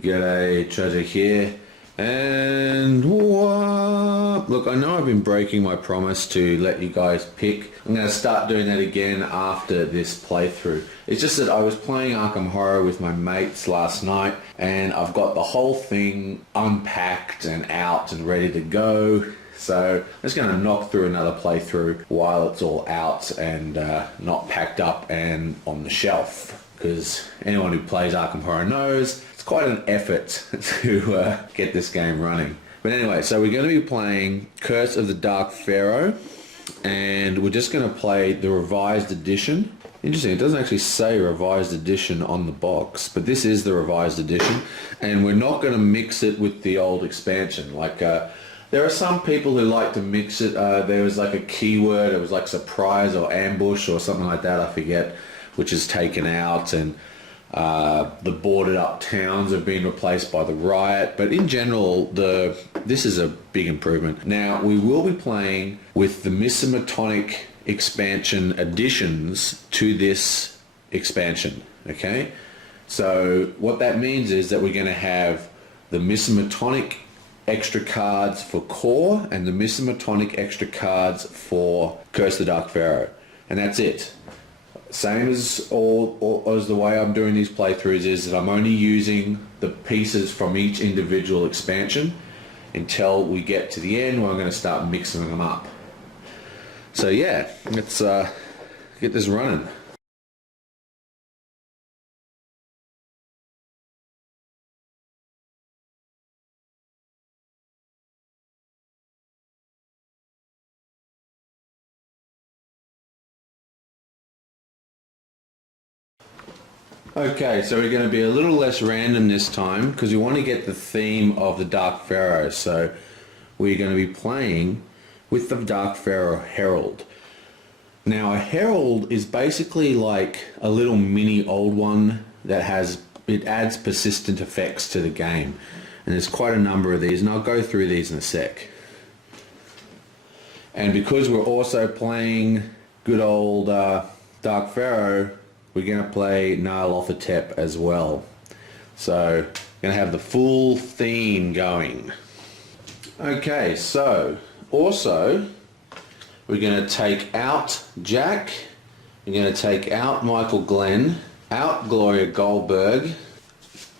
Get a treasure here. And what? Look, I know I've been breaking my promise to let you guys pick. I'm going to start doing that again after this playthrough. It's just that I was playing Arkham Horror with my mates last night, and I've got the whole thing unpacked and out and ready to go. So I'm just going to knock through another playthrough while it's all out and not packed up and on the shelf. Because anyone who plays Arkham Horror knows it's quite an effort to get this game running. But anyway, so we're going to be playing Curse of the Dark Pharaoh, and we're just going to play the revised edition. Interesting, it doesn't actually say revised edition on the box, but this is the revised edition, and we're not going to mix it with the old expansion. Like, there are some people who like to mix it. There was like a keyword, it was like surprise or ambush or something like that, I forget, which is taken out, and the boarded up towns have been replaced by the riot. But in general, this is a big improvement. Now, we will be playing with the Miskatonic expansion additions to this expansion, okay? So what that means is that we're going to have the Miskatonic extra cards for Core and the Miskatonic extra cards for Curse of the Dark Pharaoh, and that's it. Same as as the way I'm doing these playthroughs is that I'm only using the pieces from each individual expansion until we get to the end where I'm going to start mixing them up. So yeah, let's get this running. Okay, so we're going to be a little less random this time because we want to get the theme of the Dark Pharaoh. So we're going to be playing with the Dark Pharaoh Herald. Now, a Herald is basically like a little mini old one that adds persistent effects to the game. And there's quite a number of these, and I'll go through these in a sec. And because we're also playing good old Dark Pharaoh, we're going to play Nyarlathotep as well. So, going to have the full theme going. Okay, so, also, we're going to take out Jack, we're going to take out Michael Glenn, out Gloria Goldberg,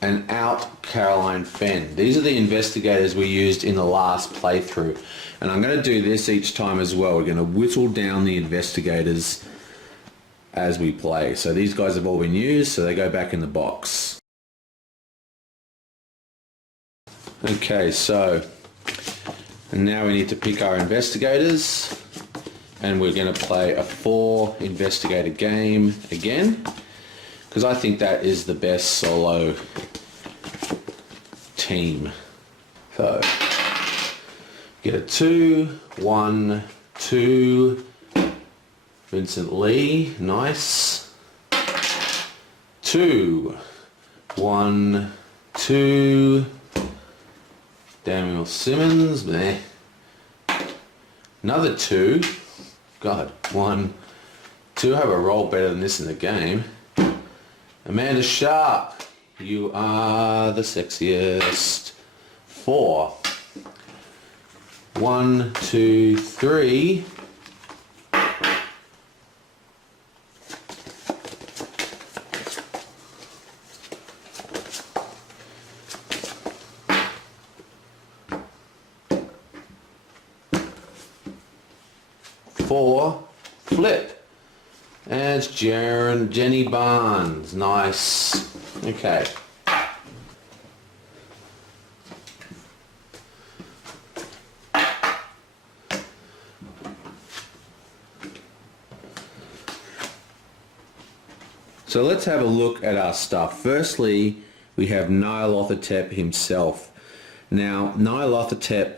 and out Caroline Fenn. These are the investigators we used in the last playthrough. And I'm going to do this each time as well. We're going to whittle down the investigators as we play. So these guys have all been used, so they go back in the box. Okay, so and now we need to pick our investigators, and we're going to play a 4 investigator game again, because I think that is the best solo team. So get a 2, 1, 2, Vincent Lee, nice. 2, 1, 2, Daniel Simmons, meh. Another 2, God, 1, 2, have a roll better than this in the game. Amanda Sharp, you are the sexiest. 4, 1, 2, 3, 4, flip, and it's Jenny Barnes, nice. Okay. So let's have a look at our stuff. Firstly, we have Nyarlathotep himself. Now, Nyarlathotep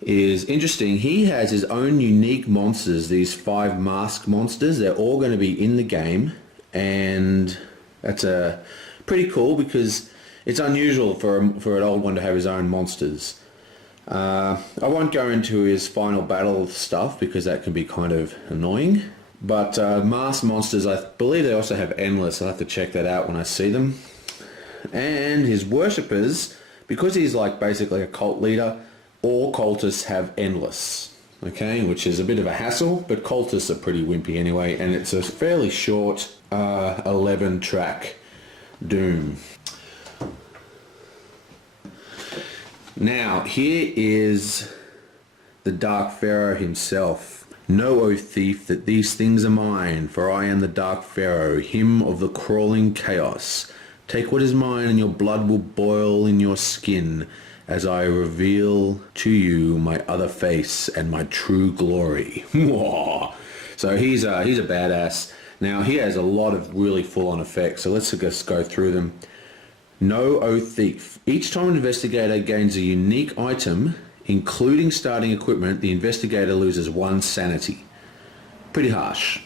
is interesting. He has his own unique monsters, these 5 mask monsters. They're all going to be in the game, and that's pretty cool because it's unusual for an old one to have his own monsters. I won't go into his final battle stuff because that can be kind of annoying, but mask monsters, I believe they also have endless. I'll have to check that out when I see them. and his worshippers, because he's like basically a cult leader, all cultists have endless, okay, which is a bit of a hassle, but cultists are pretty wimpy anyway, and it's a fairly short 11 track doom. Now here is the Dark Pharaoh himself. Know, O thief, that these things are mine, for I am the Dark Pharaoh, him of the crawling chaos. Take what is mine, and your blood will boil in your skin, as I reveal to you my other face and my true glory. So he's a badass. Now he has a lot of really full-on effects, so let's just go through them. Know, O thief, each time an investigator gains a unique item, including starting equipment, the investigator loses 1 sanity. Pretty harsh.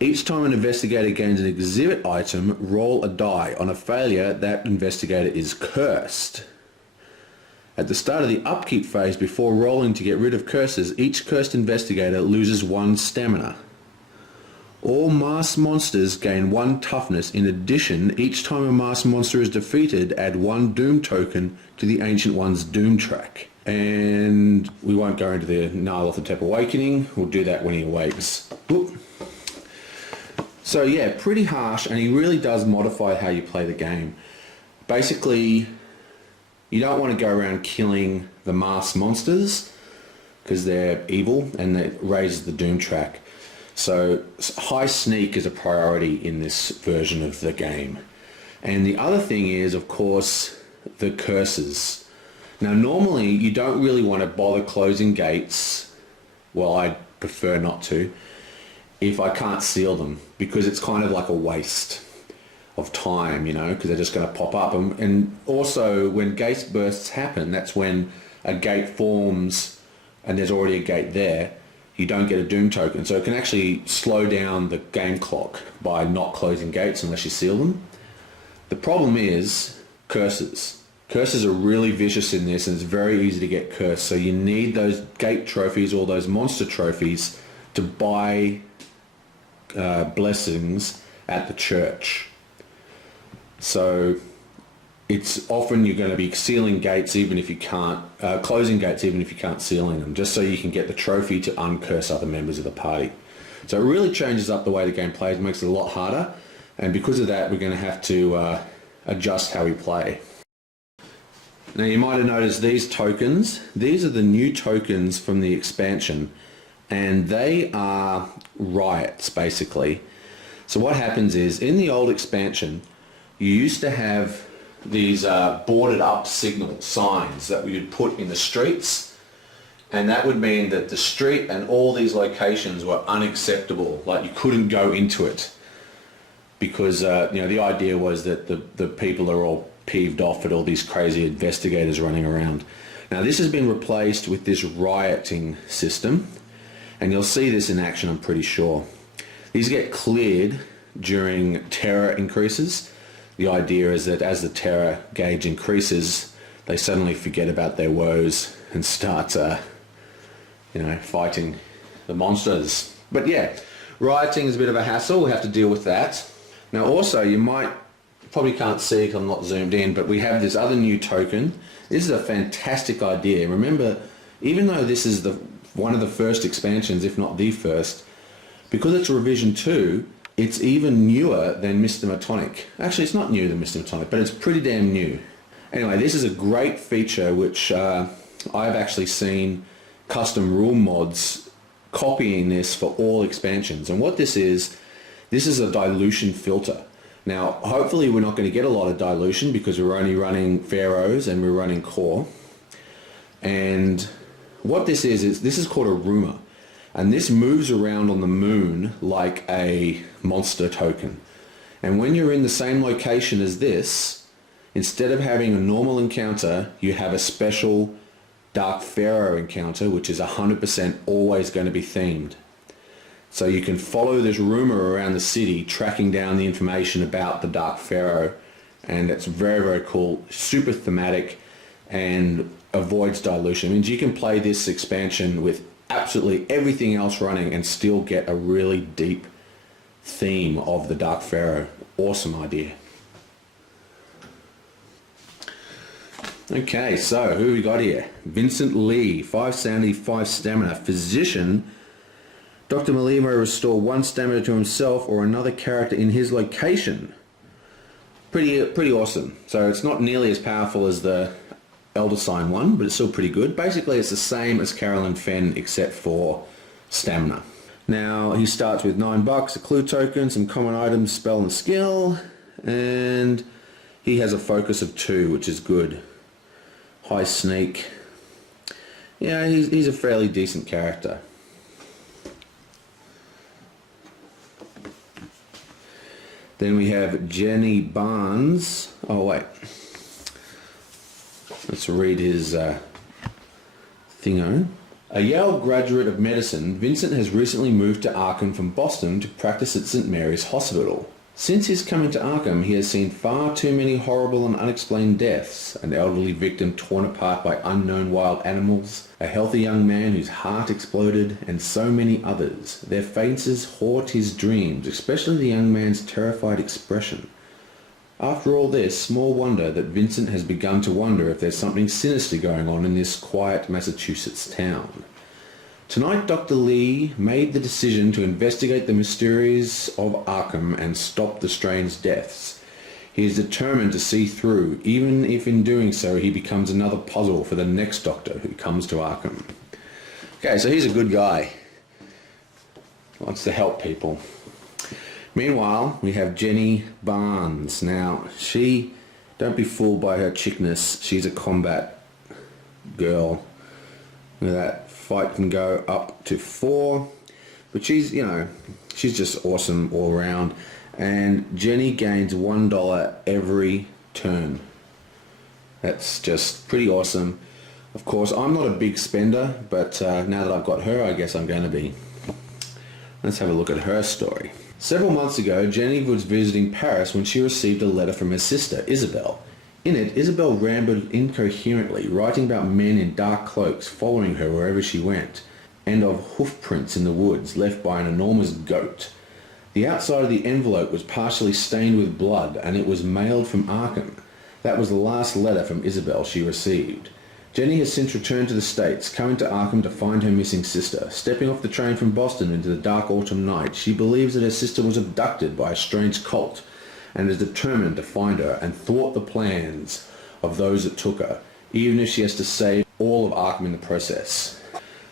Each time an investigator gains an exhibit item, roll a die. On a failure, that investigator is cursed. At the start of the upkeep phase, before rolling to get rid of curses, each cursed investigator loses 1 stamina. All masked monsters gain 1 toughness. In addition, each time a masked monster is defeated, add 1 doom token to the Ancient One's doom track. And we won't go into the Nyarlathotep awakening. We'll do that when he awakes. Whoop. So yeah, pretty harsh, and he really does modify how you play the game. Basically, you don't want to go around killing the masked monsters because they're evil, and it raises the doom track. So high sneak is a priority in this version of the game. And the other thing is, of course, the curses. Now normally you don't really want to bother closing gates, well I prefer not to, if I can't seal them, because it's kind of like a waste of time, you know, because they're just going to pop up. And also when gate bursts happen, that's when a gate forms and there's already a gate there, you don't get a doom token. So it can actually slow down the game clock by not closing gates unless you seal them. The problem is curses. Curses are really vicious in this, and it's very easy to get cursed. So you need those gate trophies or those monster trophies to buy blessings at the church. So it's often you're going to be sealing gates even if you can't, closing gates even if you can't sealing them, just so you can get the trophy to uncurse other members of the party. So it really changes up the way the game plays, makes it a lot harder, and because of that we're going to have to adjust how we play. Now you might have noticed these tokens. These are the new tokens from the expansion, and they are riots basically. So what happens is, in the old expansion you used to have these boarded up signal signs that you'd put in the streets, and that would mean that the street and all these locations were unacceptable, like you couldn't go into it because you know, the idea was that the people are all peeved off at all these crazy investigators running around. Now this has been replaced with this rioting system, and you'll see this in action, I'm pretty sure. These get cleared during terror increases. The idea is that as the terror gauge increases, they suddenly forget about their woes and start you know, fighting the monsters. But yeah, rioting is a bit of a hassle, we have to deal with that. Now also, you probably can't see because I'm not zoomed in, but we have this other new token. This is a fantastic idea. Remember, even though this is one of the first expansions, if not the first, because it's revision 2, it's even newer than Miskatonic. Actually, it's not newer than Miskatonic, but it's pretty damn new. Anyway, this is a great feature which I've actually seen custom rule mods copying this for all expansions. And what this is a dilution filter. Now, hopefully we're not going to get a lot of dilution because we're only running Pharaohs and we're running Core. And what this is called a rumor. And this moves around on the moon like a monster token. And when you're in the same location as this, instead of having a normal encounter, you have a special Dark Pharaoh encounter, which is 100% always going to be themed. So you can follow this rumor around the city, tracking down the information about the Dark Pharaoh, and it's very, very cool, super thematic, and avoids dilution. It means you can play this expansion with absolutely everything else running and still get a really deep theme of the Dark Pharaoh. Awesome idea. Okay, so who we got here? Vincent Lee, 5 sanity, 5 stamina. Physician. Dr. Lee may restore 1 stamina to himself or another character in his location. Pretty awesome. So it's not nearly as powerful as the Elder Sign one, but it's still pretty good. Basically, it's the same as Carolyn Fenn except for stamina. Now, he starts with $9, a clue token, some common items, spell and skill, and he has a focus of 2, which is good. High sneak. Yeah, he's a fairly decent character. Then we have Jenny Barnes. Oh wait, let's read his thingo. A Yale graduate of medicine, Vincent has recently moved to Arkham from Boston to practice at St. Mary's Hospital. Since his coming to Arkham, he has seen far too many horrible and unexplained deaths, an elderly victim torn apart by unknown wild animals, a healthy young man whose heart exploded, and so many others. Their faces haunt his dreams, especially the young man's terrified expression. After all this, small wonder that Vincent has begun to wonder if there's something sinister going on in this quiet Massachusetts town. Tonight, Dr. Lee made the decision to investigate the mysteries of Arkham and stop the strange deaths. He is determined to see through, even if in doing so he becomes another puzzle for the next Doctor who comes to Arkham. Okay, so he's a good guy. Wants to help people. Meanwhile, we have Jenny Barnes. Now, don't be fooled by her chickness. She's a combat girl. Look at that. Fight can go up to 4, but she's just awesome all around. And Jenny gains $1 every turn. That's just pretty awesome. Of course, I'm not a big spender, but now that I've got her, I guess I'm going to be. Let's have a look at her story. Several months ago, Jenny was visiting Paris when she received a letter from her sister, Isabel. In it, Isabel rambled incoherently, writing about men in dark cloaks following her wherever she went, and of hoof prints in the woods left by an enormous goat. The outside of the envelope was partially stained with blood, and it was mailed from Arkham. That was the last letter from Isabel she received. Jenny has since returned to the States, coming to Arkham to find her missing sister. Stepping off the train from Boston into the dark autumn night, she believes that her sister was abducted by a strange cult, and is determined to find her and thwart the plans of those that took her, even if she has to save all of Arkham in the process.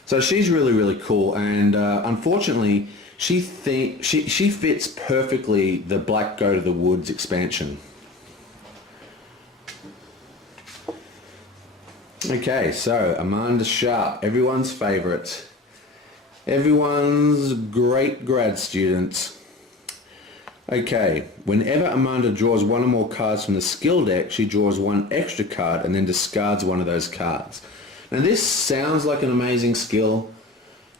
So she's really, really cool, and unfortunately, she fits perfectly the Black Go to the Woods expansion. Okay, so Amanda Sharp, everyone's favourite, everyone's great grad student. Okay, whenever Amanda draws 1 or more cards from the skill deck, she draws 1 extra card and then discards 1 of those cards. Now this sounds like an amazing skill,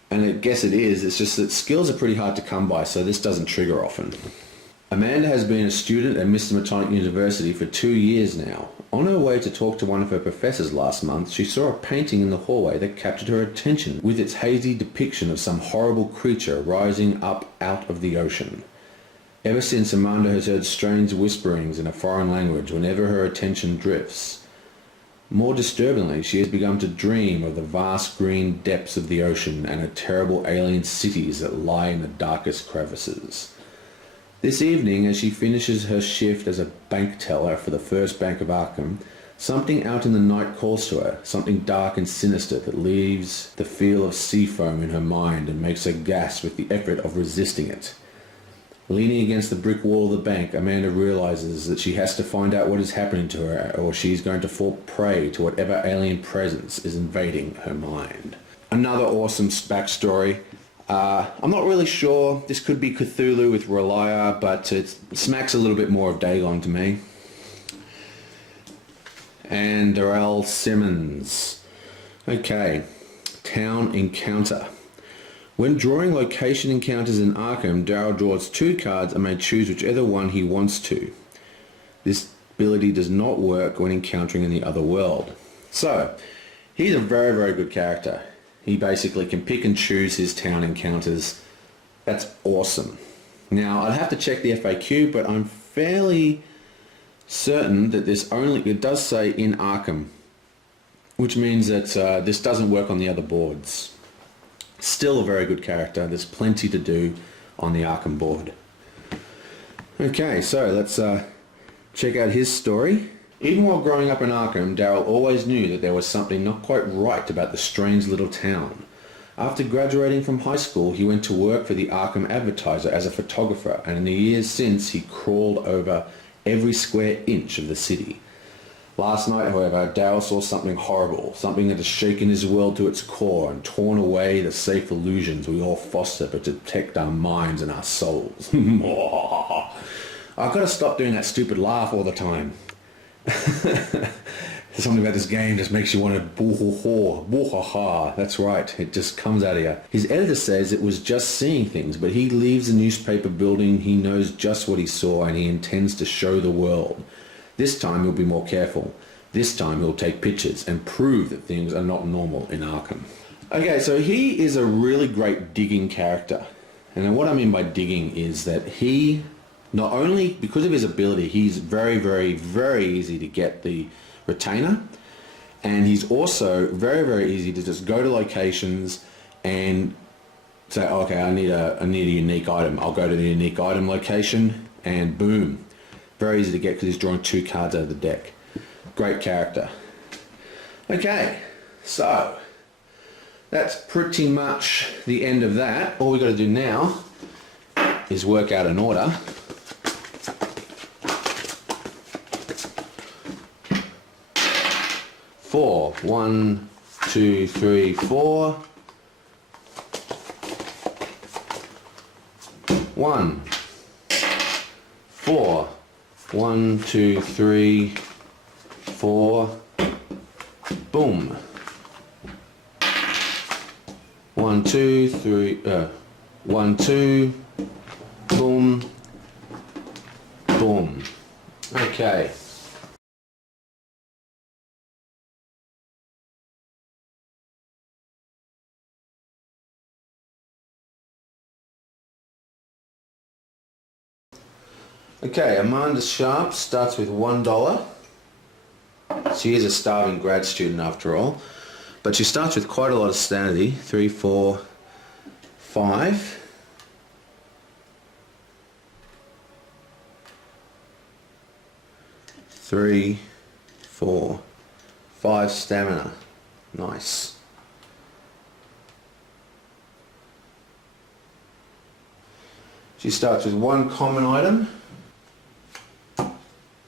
and I guess it is. It's just that skills are pretty hard to come by, so this doesn't trigger often. Amanda has been a student at Miskatonic University for 2 years now. On her way to talk to one of her professors last month, she saw a painting in the hallway that captured her attention with its hazy depiction of some horrible creature rising up out of the ocean. Ever since, Amanda has heard strange whisperings in a foreign language whenever her attention drifts. More disturbingly, she has begun to dream of the vast green depths of the ocean and of terrible alien cities that lie in the darkest crevices. This evening, as she finishes her shift as a bank teller for the First Bank of Arkham, something out in the night calls to her, something dark and sinister that leaves the feel of sea foam in her mind and makes her gasp with the effort of resisting it. Leaning against the brick wall of the bank, Amanda realizes that she has to find out what is happening to her, or she's going to fall prey to whatever alien presence is invading her mind. Another awesome backstory. I'm not really sure. This could be Cthulhu with Relia, but it smacks a little bit more of Dagon to me. And Darrell Simmons. Okay, Town Encounter. When drawing location encounters in Arkham, Darrell draws 2 cards and may choose whichever one he wants to. This ability does not work when encountering in the other world. So, he's a very, very good character. He basically can pick and choose his town encounters. That's awesome. Now, I'd have to check the FAQ, but I'm fairly certain that it does say in Arkham. which means that this doesn't work on the other boards. Still a very good character. There's plenty to do on the Arkham board. Okay, so let's check out his story. Even while growing up in Arkham, Daryl always knew that there was something not quite right about the strange little town. After graduating from high school, he went to work for the Arkham Advertiser as a photographer, and in the years since, he crawled over every square inch of the city. Last night, however, Daryl saw something horrible, something that has shaken his world to its core and torn away the safe illusions we all foster to protect our minds and our souls. I've got to stop doing that stupid laugh all the time. Something about this game just makes you want to boo-hoo-ha. That's right, it just comes out of you. His editor says it was just seeing things, but he leaves the newspaper building. He knows just what he saw and he intends to show the world. This time he'll be more careful. This time he'll take pictures and prove that things are not normal in Arkham. Okay, so he is a really great digging character. And what I mean by digging is that he, not only because of his ability, he's very, very, very easy to get the retainer, and he's also very, very easy to just go to locations and say, oh, okay, I need a unique item. I'll go to the unique item location and boom. Very easy to get because he's drawing 2 cards out of the deck. Great character. Okay, so that's pretty much the end of that. All we've got to do now is work out an order. 4. 1, 2, 3, 4. 1, 4. 1, 2, 3, 4. Boom. 1, 2, 3. 1, 2. Boom. Boom. Okay. Okay, Amanda Sharp starts with $1. She is a starving grad student after all, but she starts with quite a lot of sanity. 3, 4, 5. Three, 4, 5 stamina. Nice. She starts with 1 common item,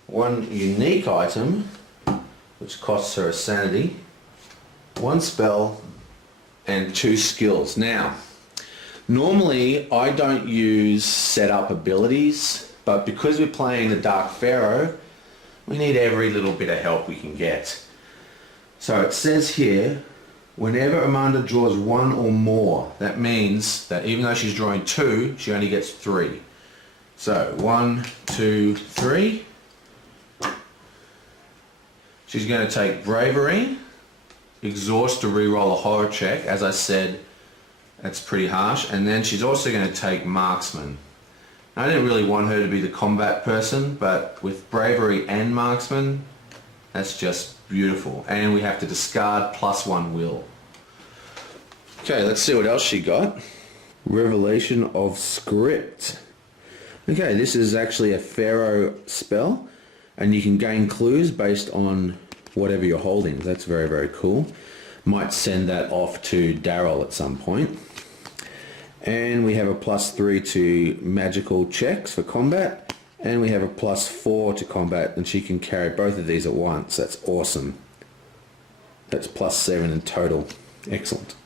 1 unique item, which costs her a sanity, 1 spell, and 2 skills. Now, normally I don't use setup abilities, but because we're playing the Dark Pharaoh, we need every little bit of help we can get. So it says here, whenever Amanda draws 1 or more, that means that even though she's drawing 2, she only gets 3. So 1, 2, 3. She's going to take Bravery, Exhaust to re-roll a horror check. As I said, that's pretty harsh. And then she's also going to take Marksman. Now, I didn't really want her to be the combat person, but with Bravery and Marksman, that's just beautiful. And we have to discard +1 will. Okay, let's see what else she got. Revelation of Script. Okay, this is actually a Pharaoh spell, and you can gain clues based on whatever you're holding. That's very, very cool. Might send that off to Daryl at some point. And we have a +3 to magical checks for combat, and we have a +4 to combat, and she can carry both of these at once. That's awesome. That's +7 in total. Excellent.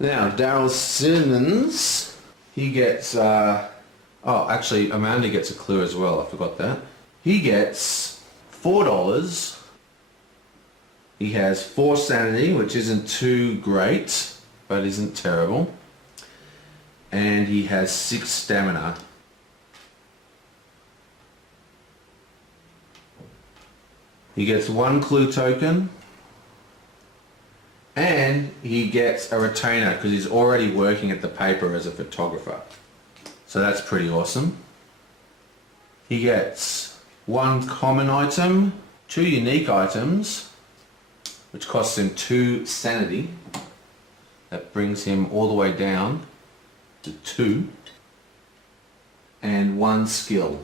Now, Daryl Simmons, he gets, oh, actually, Amanda gets a clue as well. I forgot that. He gets $4. He has 4 sanity, which isn't too great, but isn't terrible. And he has 6 stamina. He gets 1 clue token, and he gets a retainer because he's already working at the paper as a photographer. So that's pretty awesome. He gets 1 common item, 2 unique items, which costs him 2 sanity. That brings him all the way down to 2. And 1 skill,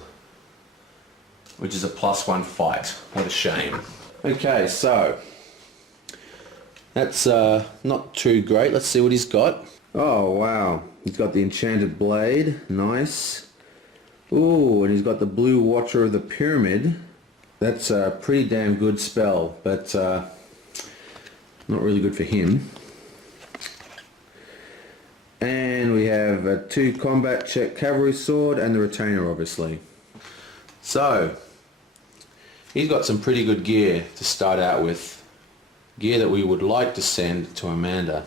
which is a +1 fight. What a shame. Okay, so that's not too great. Let's see what he's got. Oh wow, he's got the enchanted blade, nice. Ooh, and he's got the blue Watcher of the Pyramid. That's a pretty damn good spell, but not really good for him. And we have a 2 combat check cavalry sword and the retainer, obviously. So he's got some pretty good gear to start out with. Gear that we would like to send to Amanda.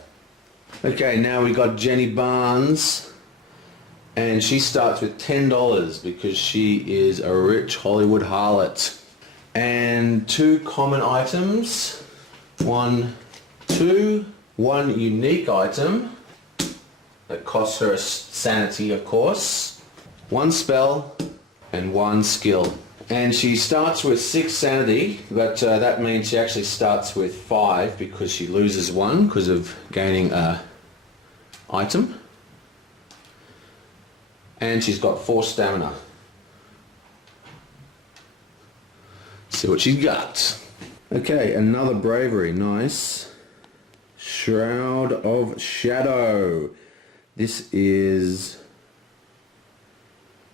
Okay, now we got Jenny Barnes. And she starts with $10 because she is a rich Hollywood harlot. And 2 common items. 1, 2. 1 unique item that costs her a sanity, of course. 1 spell and 1 skill. And she starts with 6 sanity, but that means she actually starts with 5 because she loses 1 because of gaining a item. And she's got 4 stamina. See what she's got. Okay, another bravery, nice. Shroud of Shadow. This is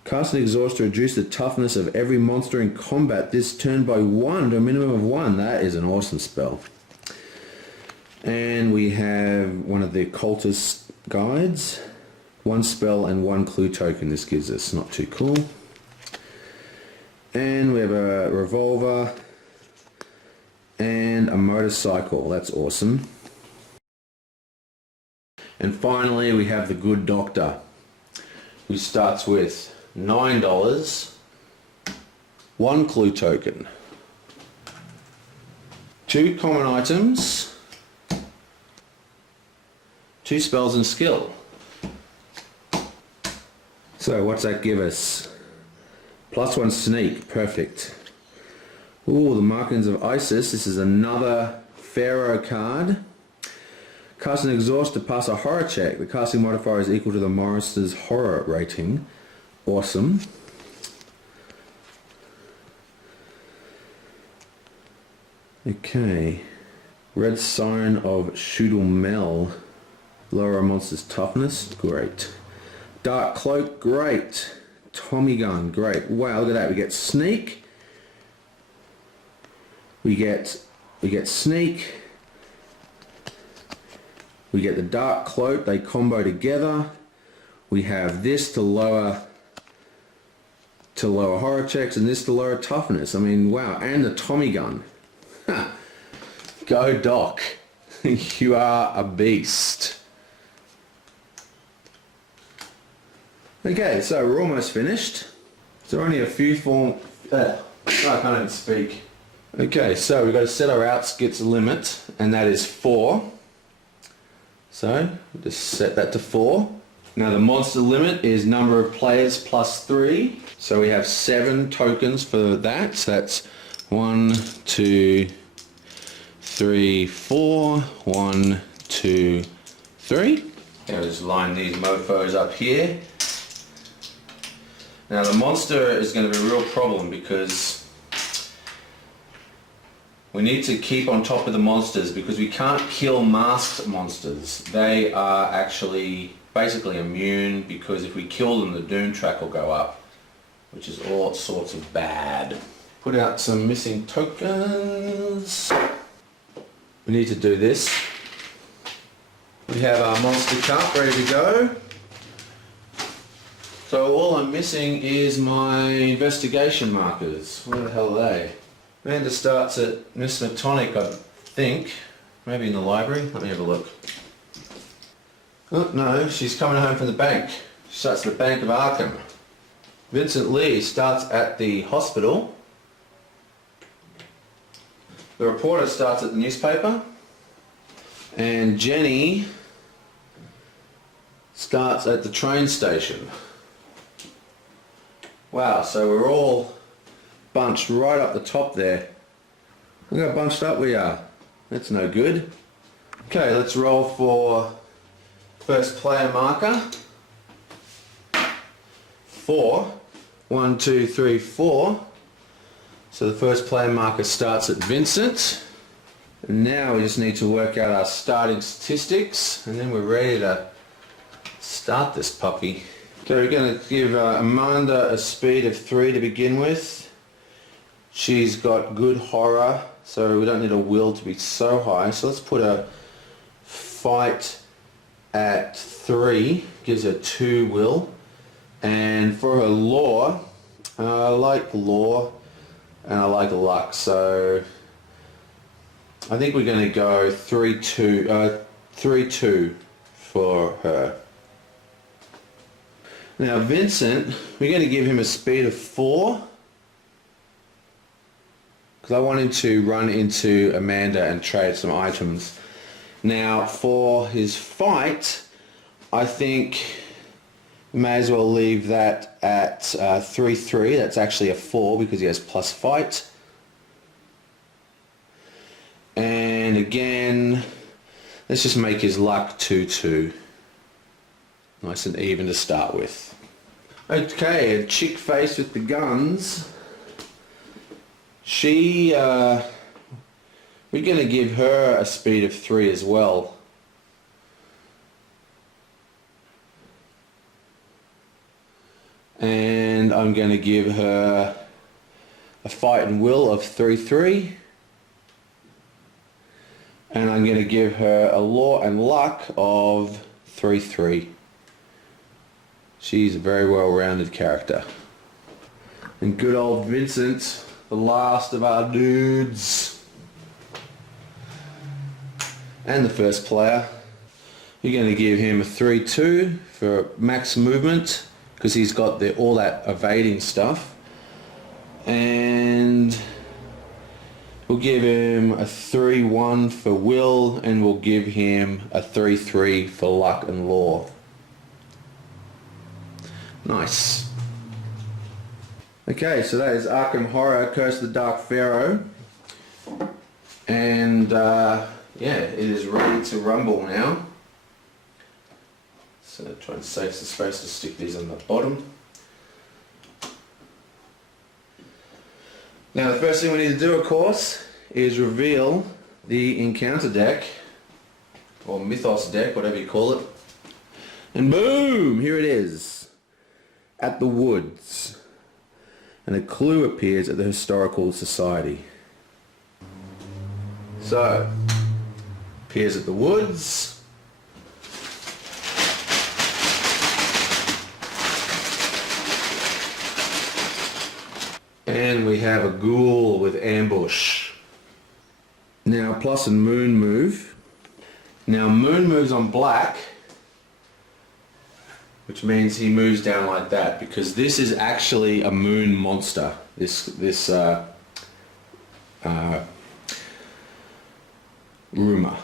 cast an exhaust to reduce the toughness of every monster in combat this turn by 1 to a minimum of 1. That is an awesome spell. And we have one of the cultist guides. 1 spell and 1 clue token this gives us, not too cool. And we have a revolver and a motorcycle, that's awesome. And finally we have the Good Doctor, who starts with $9, 1 clue token, 2 common items, 2 spells and skill. So what's that give us? +1 sneak, perfect. Ooh, the Markings of Isis. This is another Pharaoh card. Cast an exhaust to pass a horror check. The casting modifier is equal to the monster's horror rating. Awesome. Okay. Red Sign of Shudel-Mel. Lower a monster's toughness. Great. Dark Cloak, great. Tommy Gun, great. Wow, look at that. We get Sneak. We get Sneak. We get the Dark Cloak. They combo together. We have this to lower horror checks and this to lower toughness. I mean, wow. And the Tommy Gun. Go Doc. You are a beast. Okay, so we're almost finished. So only a few I can't even speak. Okay, so we've got to set our outskits limit, and that is 4. So we'll just set that to 4. Now the monster limit is number of players +3. So we have 7 tokens for that. So that's 1, 2, 3, 4. 1, 2, 3. I'll just line these mofos up here. Now the monster is going to be a real problem because we need to keep on top of the monsters because we can't kill masked monsters. They are actually basically immune because if we kill them the doom track will go up, which is all sorts of bad. Put out some missing tokens. We need to do this. We have our monster cup ready to go. So all I'm missing is my investigation markers. Where the hell are they? Amanda starts at Miskatonic, I think. Maybe in the library. Let me have a look. Oh no, she's coming home from the bank. She starts at the Bank of Arkham. Vincent Lee starts at the hospital. The reporter starts at the newspaper. And Jenny starts at the train station. Wow, so we're all bunched right up the top there. Look how bunched up we are. That's no good. Okay, let's roll for first player marker. 4. 1, 2, 3, 4. So the first player marker starts at Vincent. And now we just need to work out our starting statistics, and then we're ready to start this puppy. So we're going to give Amanda a speed of 3 to begin with. She's got good horror, so we don't need a will to be so high. So let's put a fight at 3, gives her 2 will. And for her lore, I like lore and I like luck, so I think we're going to go 3-2 for her. Now Vincent, we're going to give him a speed of 4 because I want him to run into Amanda and trade some items. Now for his fight, I think we may as well leave that at 3-3. That's actually a 4 because he has plus fight. And again, let's just make his luck 2-2. Nice and even to start with. Okay, a chick face with the guns. We're going to give her a speed of 3 as well. And I'm going to give her a fight and will of 3-3. And I'm going to give her a lore and luck of 3-3. She's a very well-rounded character. And good old Vincent, the last of our dudes. And the first player. You're going to give him a 3-2 for max movement, because he's got all that evading stuff. And we'll give him a 3-1 for will, and we'll give him a 3-3 for luck and lore. Nice. Okay, so that is Arkham Horror, Curse of the Dark Pharaoh. And yeah, it is ready to rumble now. So try and save some space to stick these on the bottom. Now the first thing we need to do, of course, is reveal the encounter deck, or mythos deck, whatever you call it. And boom, here it is. At the woods. And a clue appears at the Historical Society. So, appears at the woods. And we have a ghoul with ambush. Now plus and moon move. Now moon moves on black, which means he moves down like that, because this is actually a moon monster. This rumor.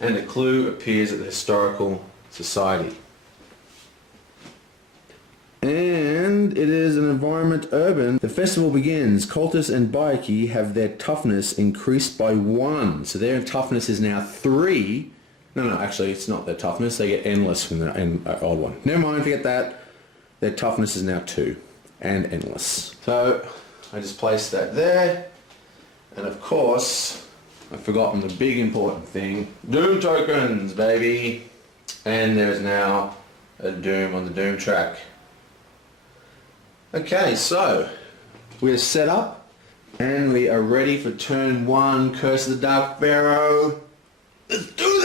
And the clue appears at the Historical Society. And it is an environment urban. The festival begins. Cultists and Baiki have their toughness increased by 1. So their toughness is now 3. No, actually it's not their toughness. They get endless from the old one. Never mind, forget that. Their toughness is now 2. And endless. So I just placed that there. And of course, I've forgotten the big important thing. Doom tokens, baby! And there's now a Doom on the Doom track. Okay, so we're set up and we are ready for turn 1, Curse of the Dark Pharaoh. Let's do it!